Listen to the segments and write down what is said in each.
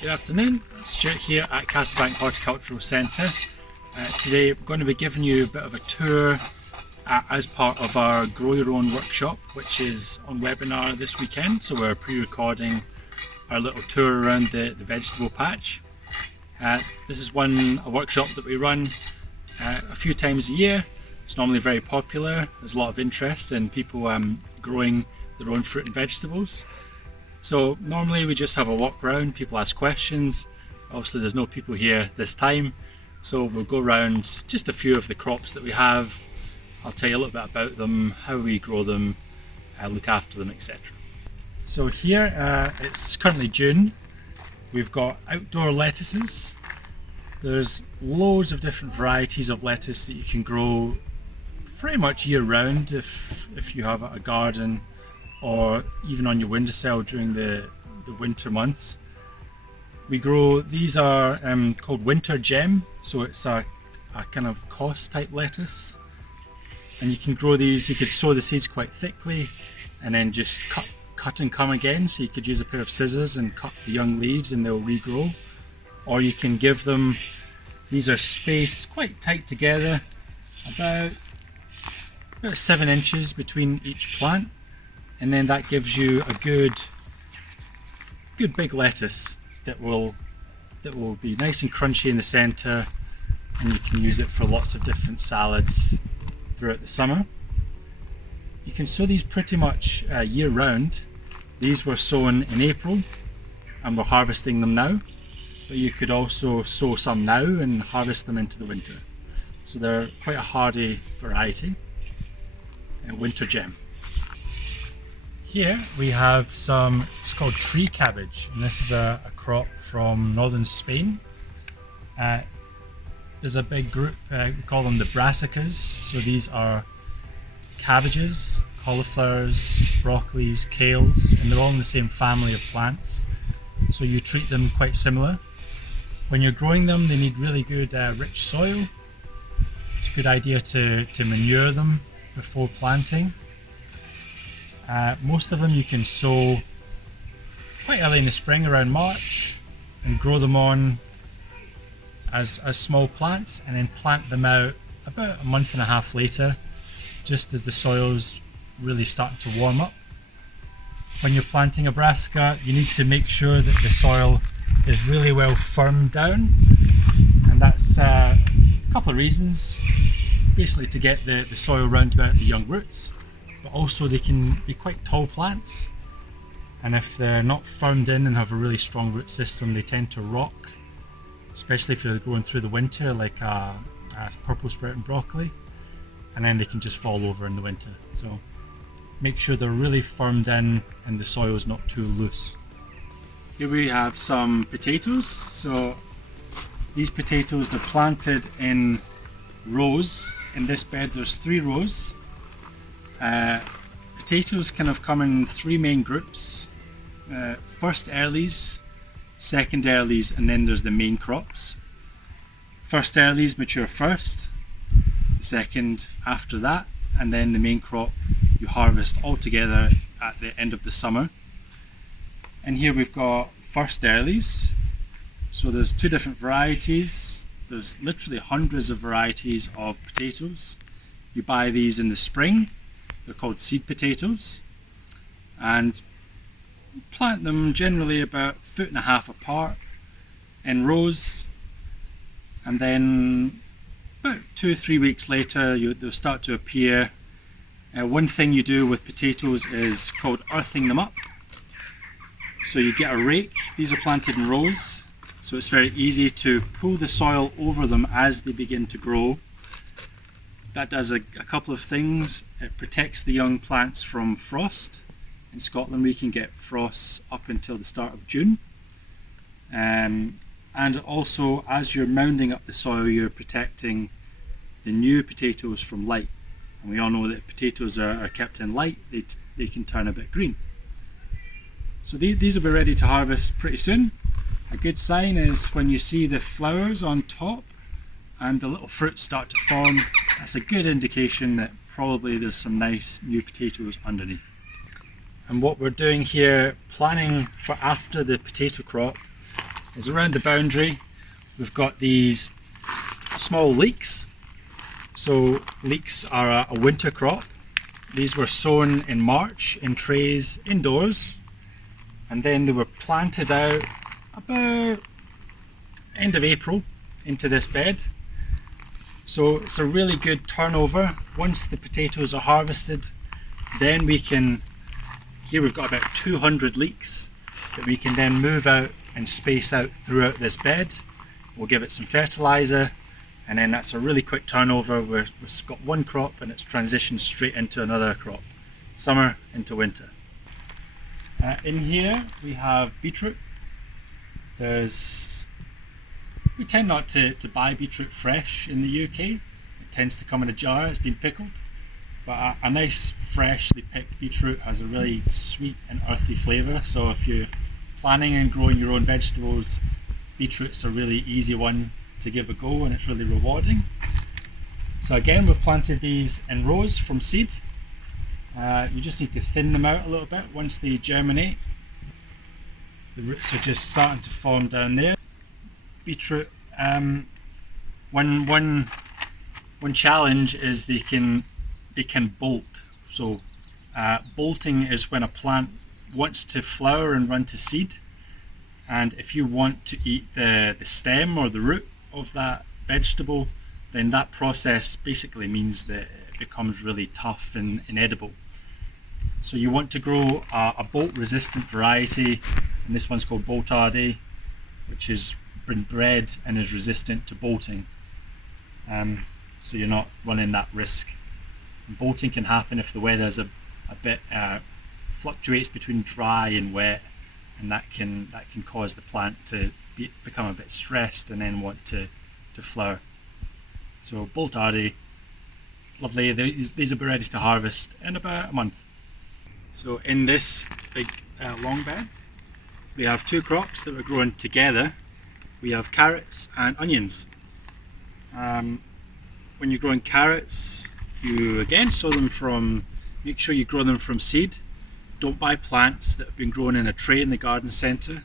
Good afternoon, Stuart here at Castlebank Horticultural Centre. Today we're going to be giving you a bit of a tour as part of our Grow Your Own workshop, which is on webinar this weekend. So we're pre-recording our little tour around the vegetable patch. This is a workshop that we run a few times a year. It's normally very popular. There's a lot of interest in people growing their own fruit and vegetables. So normally we just have a walk around, people ask questions. Obviously there's no people here this time, so we'll go around just a few of the crops that we have. I'll tell you a little bit about them, how we grow them, look after them, etc. So here it's currently June. We've got outdoor lettuces. There's loads of different varieties of lettuce that you can grow pretty much year round if you have a garden, or even on your windowsill during the winter months. We grow, these are called winter gem, so it's a kind of cos type lettuce, and you can grow these. You could sow the seeds quite thickly and then just cut and come again, so you could use a pair of scissors and cut the young leaves and they'll regrow. Or you can give them, these are spaced quite tight together, about 7 inches between each plant, and then that gives you a good big lettuce that will be nice and crunchy in the center, and you can use it for lots of different salads throughout the summer. You can sow these pretty much year round. These were sown in April and we're harvesting them now, but you could also sow some now and harvest them into the winter. So they're quite a hardy variety. Winter gem. Here we have some, it's called tree cabbage, and this is a crop from northern Spain. There's a big group, we call them the Brassicas. So these are cabbages, cauliflowers, broccolis, kales, and they're all in the same family of plants. So you treat them quite similar. When you're growing them, they need really good rich soil. It's a good idea to manure them before planting. Most of them you can sow quite early in the spring, around March, and grow them on as small plants, and then plant them out about a month and a half later, just as the soil's really starting to warm up. When you're planting a brassica, you need to make sure that the soil is really well firmed down, and that's a couple of reasons. Basically to get the soil round about the young roots, but also they can be quite tall plants, and if they're not firmed in and have a really strong root system, they tend to rock, especially if they're growing through the winter, like a purple sprouting broccoli, and then they can just fall over in the winter. So make sure they're really firmed in and the soil is not too loose. Here we have some potatoes. So these potatoes, they're planted in rows. In this bed there's 3 rows. Potatoes kind of come in 3 main groups. First earlies, second earlies, and then there's the main crops. First earlies mature first, the second after that, and then the main crop you harvest all together at the end of the summer. And here we've got first earlies. So there's 2 different varieties. There's literally hundreds of varieties of potatoes. You buy these in the spring. They're called seed potatoes. And you plant them generally about 1.5 feet apart in rows. And then about 2 or 3 weeks later, they'll start to appear. One thing you do with potatoes is called earthing them up. So you get a rake. These are planted in rows, so it's very easy to pull the soil over them as they begin to grow. That does a couple of things. It protects the young plants from frost. In Scotland we can get frosts up until the start of June. And also, as you're mounding up the soil, you're protecting the new potatoes from light. And we all know that if potatoes are kept in light, they can turn a bit green. So these will be ready to harvest pretty soon. A good sign is when you see the flowers on top and the little fruits start to form. That's a good indication that probably there's some nice new potatoes underneath. And what we're doing here, planning for after the potato crop, is around the boundary we've got these small leeks. So leeks are a winter crop. These were sown in March in trays indoors, and then they were planted out about end of April into this bed. So it's a really good turnover. Once the potatoes are harvested, then we can, here we've got about 200 leeks that we can then move out and space out throughout this bed. We'll give it some fertilizer, and then that's a really quick turnover where we've got one crop and it's transitioned straight into another crop, summer into winter. In here we have beetroot. We tend not to buy beetroot fresh in the UK. It tends to come in a jar, it's been pickled. But a nice freshly picked beetroot has a really sweet and earthy flavour. So if you're planning on growing your own vegetables, beetroot's a really easy one to give a go, and it's really rewarding. So again, we've planted these in rows from seed. You just need to thin them out a little bit once they germinate. The roots are just starting to form down there. Beetroot, one challenge is they can bolt. So bolting is when a plant wants to flower and run to seed, and if you want to eat the stem or the root of that vegetable, then that process basically means that it becomes really tough and inedible. So you want to grow a bolt resistant variety, and this one's called Boltardy, which has been bred and is resistant to bolting. So you're not running that risk. And bolting can happen if the weather's a bit fluctuates between dry and wet, and that can cause the plant to become a bit stressed and then want to flower. So Boltardy, lovely. These will be ready to harvest in about a month. So in this big long bed, we have two crops that we're growing together. We have carrots and onions. When you're growing carrots, you again make sure you grow them from seed. Don't buy plants that have been grown in a tray in the garden centre.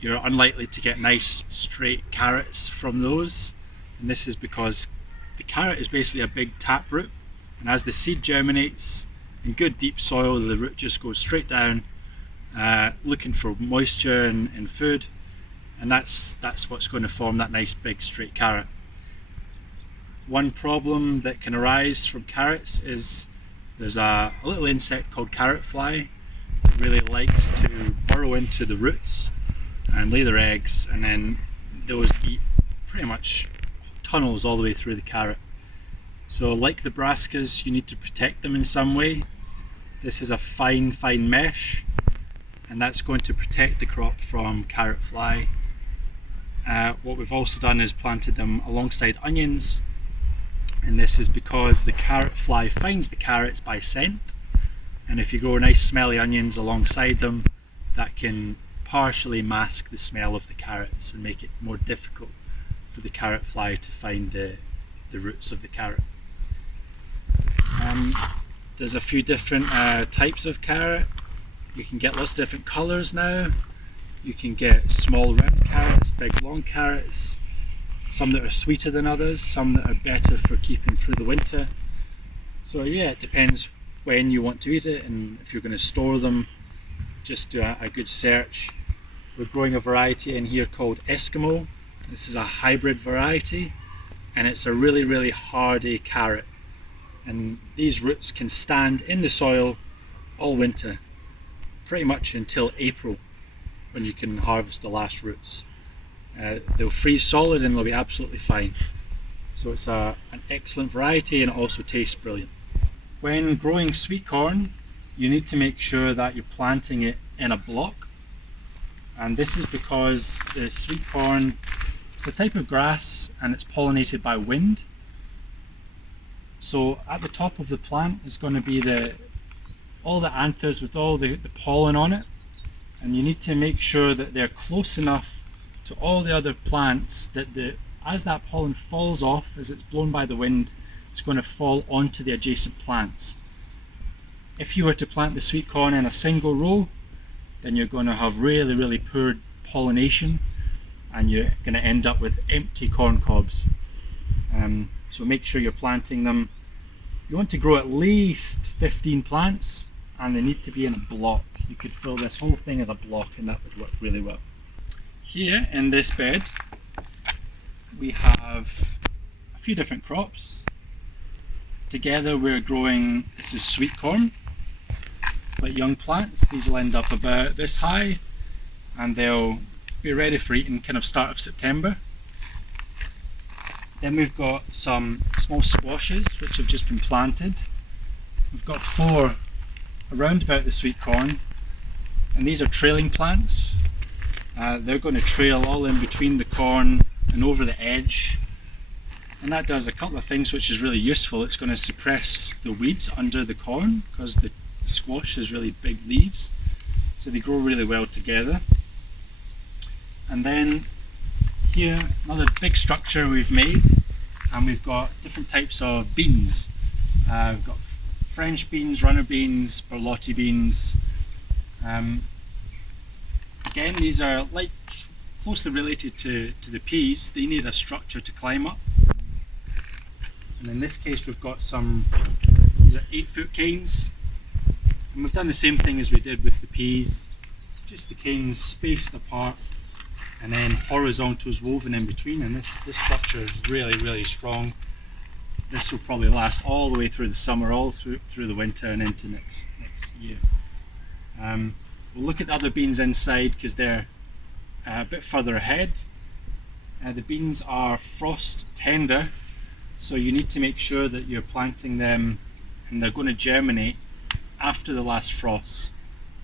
You're unlikely to get nice straight carrots from those, and this is because the carrot is basically a big taproot, and as the seed germinates in good deep soil, the root just goes straight down, looking for moisture and food, and that's what's going to form that nice big straight carrot. One problem that can arise from carrots is there's a little insect called carrot fly that really likes to burrow into the roots and lay their eggs, and then those eat pretty much tunnels all the way through the carrot. So like the Brassicas, you need to protect them in some way. This is a fine mesh, and that's going to protect the crop from carrot fly. What we've also done is planted them alongside onions, and this is because the carrot fly finds the carrots by scent, and if you grow nice smelly onions alongside them, that can partially mask the smell of the carrots and make it more difficult for the carrot fly to find the roots of the carrot. There's a few different types of carrot. You can get lots of different colours now. You can get small round carrots, big long carrots, some that are sweeter than others, some that are better for keeping through the winter. So yeah, it depends when you want to eat it, and if you're going to store them, just do a good search. We're growing a variety in here called Eskimo. This is a hybrid variety, and it's a really hardy carrot, and these roots can stand in the soil all winter, pretty much until April, when you can harvest the last roots. They'll freeze solid and they'll be absolutely fine. So it's an excellent variety, and it also tastes brilliant. When growing sweet corn, you need to make sure that you're planting it in a block, and this is because the sweet corn, it's a type of grass and it's pollinated by wind. So at the top of the plant is going to be all the anthers with all the pollen on it, and you need to make sure that they're close enough to all the other plants that as that pollen falls off, as it's blown by the wind, it's going to fall onto the adjacent plants. If you were to plant the sweet corn in a single row, then you're going to have really poor pollination, and you're going to end up with empty corn cobs. So make sure you're planting them. You want to grow at least 15 plants, and they need to be in a block. You could fill this whole thing as a block, and that would work really well. Here in this bed we have a few different crops. Together we're growing, this is sweet corn, like young plants. These will end up about this high, and they'll be ready for eating kind of start of September. Then we've got some small squashes which have just been planted. We've got 4 around about the sweet corn, and these are trailing plants. They're going to trail all in between the corn and over the edge, and that does a couple of things which is really useful. It's going to suppress the weeds under the corn because the squash has really big leaves, so they grow really well together. And then here, another big structure we've made, and we've got different types of beans. We've got French beans, runner beans, borlotti beans. Again, these are like closely related to the peas. They need a structure to climb up. And in this case we've got these are 8-foot canes. And we've done the same thing as we did with the peas. Just the canes spaced apart, and then horizontals woven in between, and this structure is really strong. This will probably last all the way through the summer, all through the winter and into next year. We'll look at the other beans inside because they're a bit further ahead. The beans are frost tender, so you need to make sure that you're planting them and they're going to germinate after the last frost,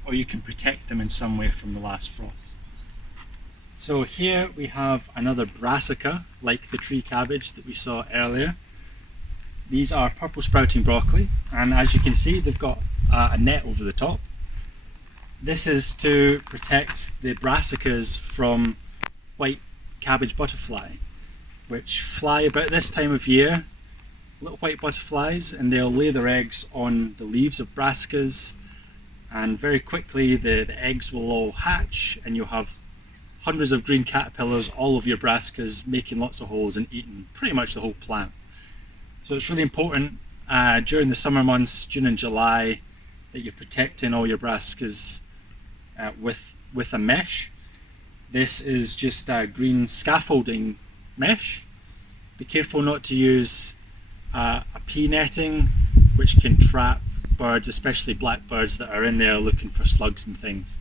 or you can protect them in some way from the last frost. So here we have another brassica, like the tree cabbage that we saw earlier. These are purple sprouting broccoli, and as you can see they've got a net over the top. This is to protect the brassicas from white cabbage butterfly, which fly about this time of year, little white butterflies, and they'll lay their eggs on the leaves of brassicas, and very quickly the eggs will all hatch, and you'll have hundreds of green caterpillars all over your brassicas, making lots of holes and eating pretty much the whole plant. So it's really important during the summer months, June and July, that you're protecting all your brassicas with a mesh. This is just a green scaffolding mesh. Be careful not to use a pea netting, which can trap birds, especially blackbirds that are in there looking for slugs and things.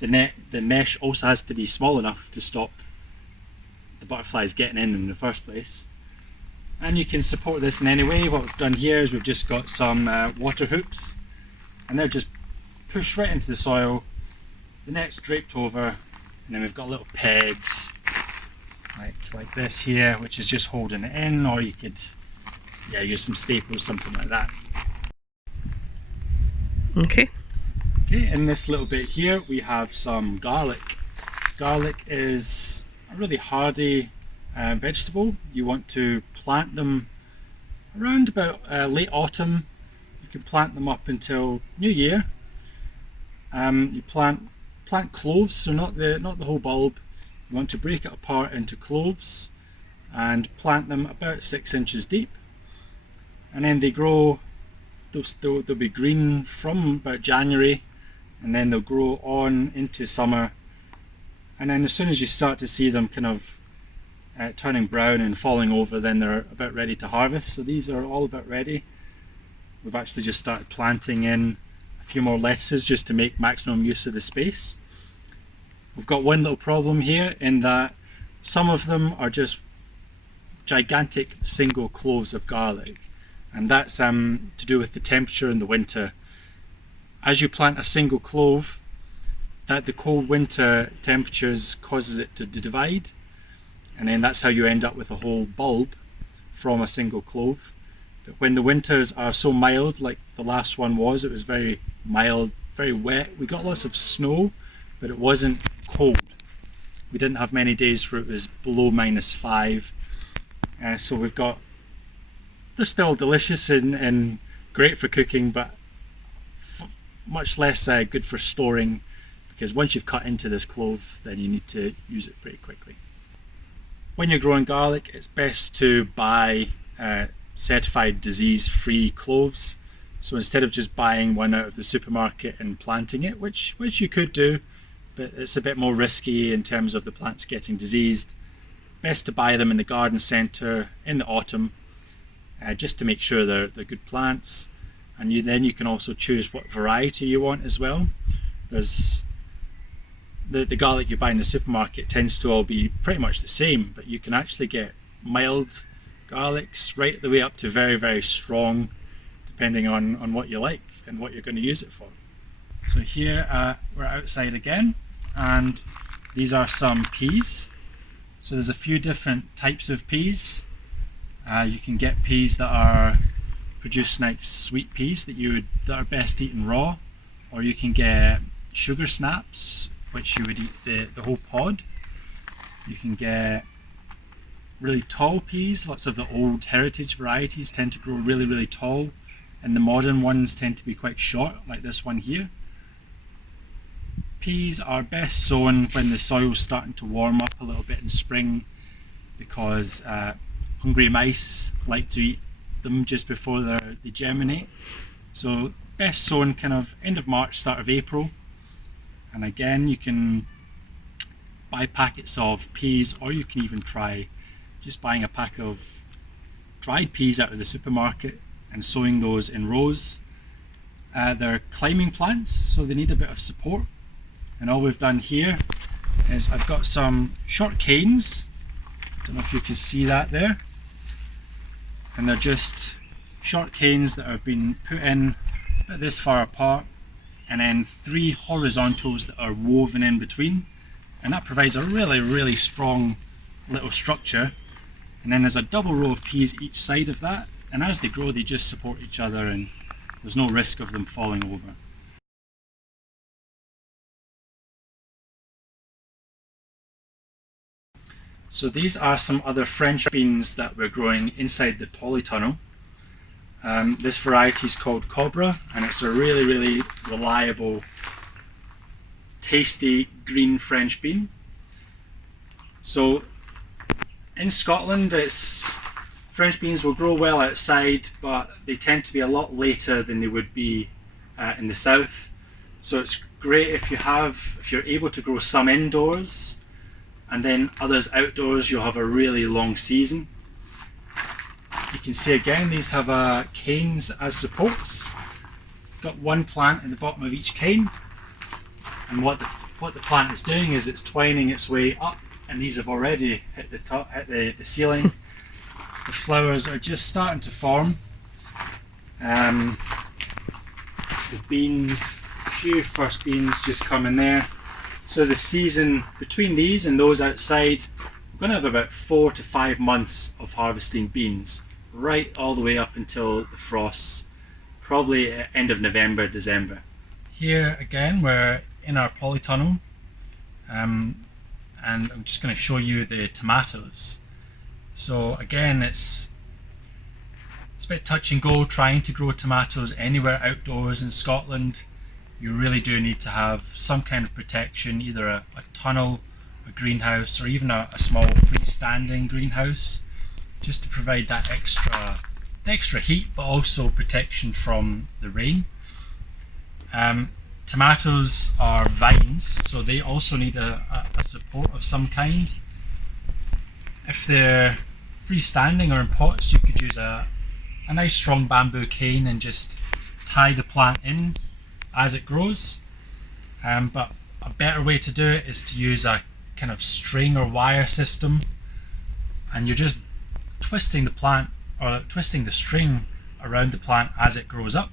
The mesh also has to be small enough to stop the butterflies getting in the first place. And you can support this in any way. What we've done here is we've just got some water hoops, and they're just pushed right into the soil. The net's draped over, and then we've got little pegs like this here, which is just holding it in, or you could use some staples, something like that. Okay, in this little bit here we have some garlic. Garlic is a really hardy vegetable. You want to plant them around about late autumn. You can plant them up until New Year. You plant cloves, so not the whole bulb. You want to break it apart into cloves and plant them about 6 inches deep, and then they grow. They'll be green from about January, and then they'll grow on into summer, and then as soon as you start to see them kind of turning brown and falling over, then they're about ready to harvest. So these are all about ready. We've actually just started planting in a few more lettuces just to make maximum use of the space. We've got one little problem here in that some of them are just gigantic single cloves of garlic, and that's to do with the temperature in the winter. As you plant a single clove, the cold winter temperatures causes it to divide, and then that's how you end up with a whole bulb from a single clove. But when the winters are so mild, like the last one was, it was very mild, very wet. We got lots of snow, but it wasn't cold. We didn't have many days where it was below -5. So they're still delicious and great for cooking, but much less good for storing, because once you've cut into this clove, then you need to use it pretty quickly. When you're growing garlic, it's best to buy certified disease-free cloves. So instead of just buying one out of the supermarket and planting it, which you could do, but it's a bit more risky in terms of the plants getting diseased, best to buy them in the garden centre in the autumn, just to make sure they're good plants. And then you can also choose what variety you want as well. There's the garlic you buy in the supermarket tends to all be pretty much the same, but you can actually get mild garlics right the way up to very, very strong, depending on what you like and what you're going to use it for. So here we're outside again, and these are some peas. So there's a few different types of peas. You can get peas that produce nice sweet peas that are best eaten raw, or you can get sugar snaps, which you would eat the whole pod. You can get really tall peas. Lots of the old heritage varieties tend to grow really, really tall, and the modern ones tend to be quite short, like this one here. Peas are best sown when the soil's starting to warm up a little bit in spring, because hungry mice like to eat them just before they germinate. So best sown kind of end of March, start of April. And again, you can buy packets of peas, or you can even try just buying a pack of dried peas out of the supermarket and sowing those in rows. They're climbing plants, so they need a bit of support. And all we've done here is I've got some short canes. Don't know if you can see that there. And they're just short canes that have been put in about this far apart, and then 3 horizontals that are woven in between, and that provides a really, really strong little structure. And then there's a double row of peas each side of that, and as they grow they just support each other, and there's no risk of them falling over. So these are some other French beans that we're growing inside the polytunnel. This variety is called Cobra, and it's a really, really reliable, tasty green French bean. So in Scotland, French beans will grow well outside, but they tend to be a lot later than they would be in the south. So it's great if you're able to grow some indoors and then others outdoors. You'll have a really long season. You can see again, these have canes as supports. Got one plant in the bottom of each cane, and what the plant is doing is it's twining its way up, and these have already hit the top, hit the ceiling. The flowers are just starting to form. The beans, a few first beans just come in there. So the season between these and those outside, we're going to have about 4 to 5 months of harvesting beans, right all the way up until the frosts, probably at end of November, December. Here again, we're in our polytunnel, and I'm just going to show you the tomatoes. So again, it's a bit touch and go trying to grow tomatoes anywhere outdoors in Scotland. You really do need to have some kind of protection, either a tunnel, a greenhouse, or even a small freestanding greenhouse, just to provide that extra heat, but also protection from the rain. Tomatoes are vines, so they also need a support of some kind. If they're freestanding or in pots, you could use a nice strong bamboo cane and just tie the plant in as it grows. But a better way to do it is to use a kind of string or wire system, and you're just twisting the plant, or twisting the string around the plant as it grows up.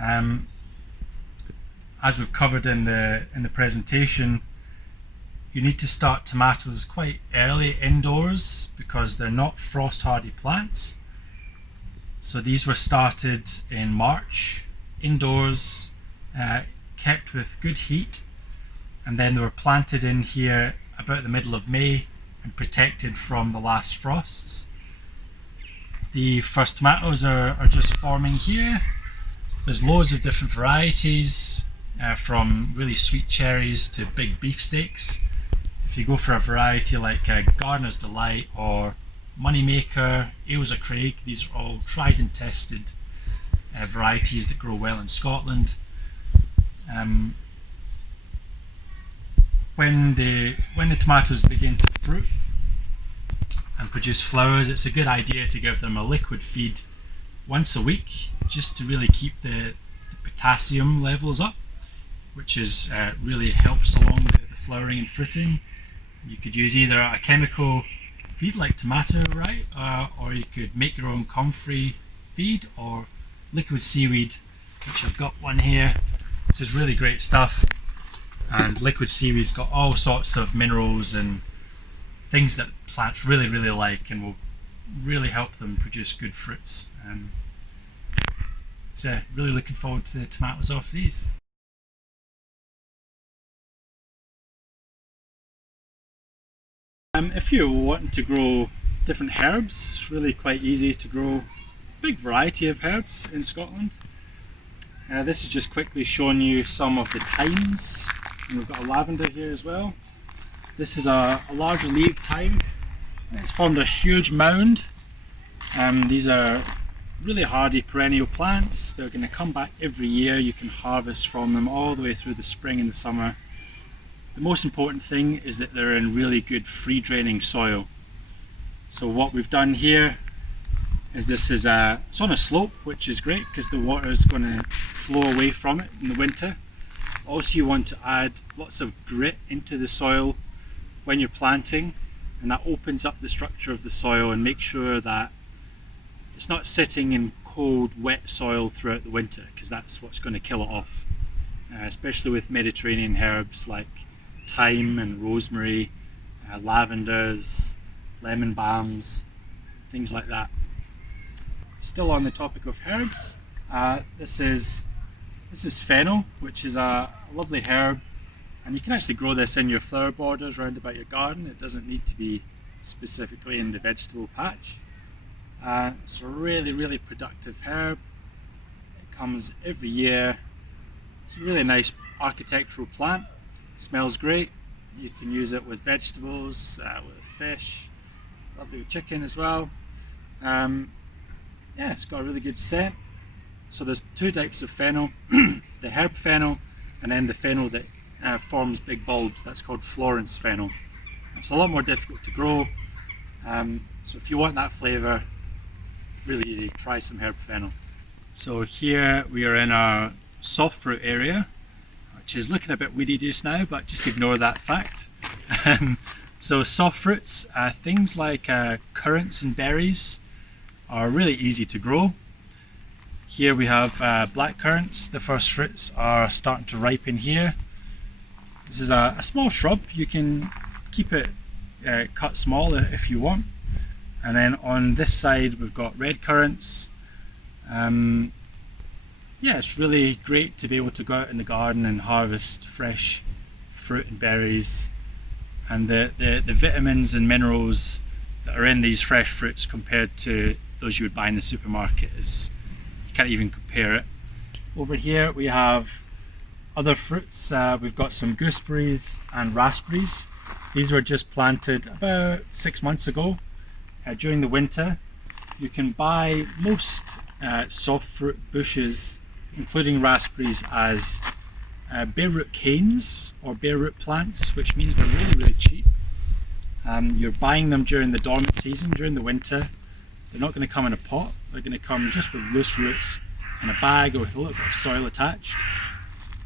As we've covered in the presentation, you need to start tomatoes quite early indoors because they're not frost hardy plants. So these were started in March indoors, kept with good heat, and then they were planted in here about the middle of May and protected from the last frosts. The first tomatoes are just forming here, There's loads of different varieties, from really sweet cherries to big beefsteaks. If you go for a variety like Gardener's Delight or Moneymaker, Ailsa Craig, these are all tried and tested varieties that grow well in Scotland. When the tomatoes begin to fruit and produce flowers, it's a good idea to give them a liquid feed once a week, just to really keep the potassium levels up, which is really helps along the flowering and fruiting. You could use either a chemical feed like tomato, right, or you could make your own comfrey feed or liquid seaweed, which I've got one here. This is really great stuff, and liquid seaweed's got all sorts of minerals and things that plants really like and will really help them produce good fruits. So really looking forward to the tomatoes off these. If you're wanting to grow different herbs, it's really quite easy to grow a big variety of herbs in Scotland. This is just quickly showing you some of the thymes, and we've got a lavender here as well. This is a large leaf thyme. It's formed a huge mound. These are really hardy perennial plants. They're going to come back every year. You can harvest from them all the way through the spring and the summer. The most important thing is that they're in really good free draining soil. So what we've done here is it's on a slope, which is great because the water is going to flow away from it in the winter. Also, you want to add lots of grit into the soil when you're planting, and that opens up the structure of the soil and makes sure that it's not sitting in cold, wet soil throughout the winter, because that's what's going to kill it off. Especially with Mediterranean herbs like thyme and rosemary, lavenders, lemon balms, things like that. Still on the topic of herbs, this is fennel, which is a lovely herb, and you can actually grow this in your flower borders round about your garden. It doesn't need to be specifically in the vegetable patch. It's a really productive herb. It comes every year. It's a really nice architectural plant. It smells great. You can use it with vegetables, with fish, lovely with chicken as well. Yeah, it's got a really good scent. So there's two types of fennel, the herb fennel and then the fennel that forms big bulbs. That's called Florence fennel. It's a lot more difficult to grow, so if you want that flavour, really easy, try some herb fennel. So here we are in our soft fruit area, which is looking a bit weedy just now, but just ignore that fact. So soft fruits, things like currants and berries are really easy to grow. Here we have black currants. The first fruits are starting to ripen here. This is a small shrub. You can keep it cut small if you want. And then on this side we've got red currants. Yeah, it's really great to be able to go out in the garden and harvest fresh fruit and berries. And the vitamins and minerals that are in these fresh fruits compared to those you would buy in the supermarket is, you can't even compare it. Over here we have other fruits. We've got some gooseberries and raspberries. These were just planted about 6 months ago during the winter. You can buy most soft fruit bushes, including raspberries, as bare root canes or bare root plants, which means they're really cheap. You're buying them during the dormant season, during the winter. They're not going to come in a pot. They're going to come just with loose roots in a bag or with a little bit of soil attached.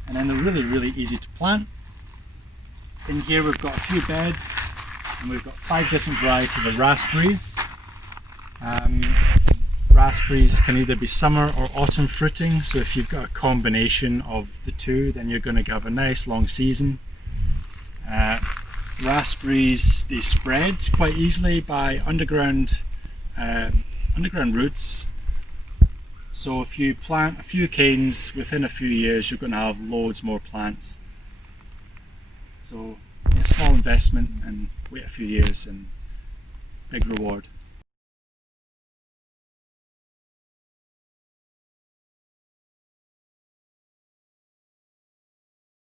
And then they're really easy to plant. In here we've got a few beds, and we've got 5 different varieties of raspberries. Raspberries can either be summer or autumn fruiting, so if you've got a combination of the two, then you're going to have a nice long season. Raspberries, they spread quite easily by underground roots. So if you plant a few canes, within a few years you're going to have loads more plants. So a small investment and wait a few years and big reward.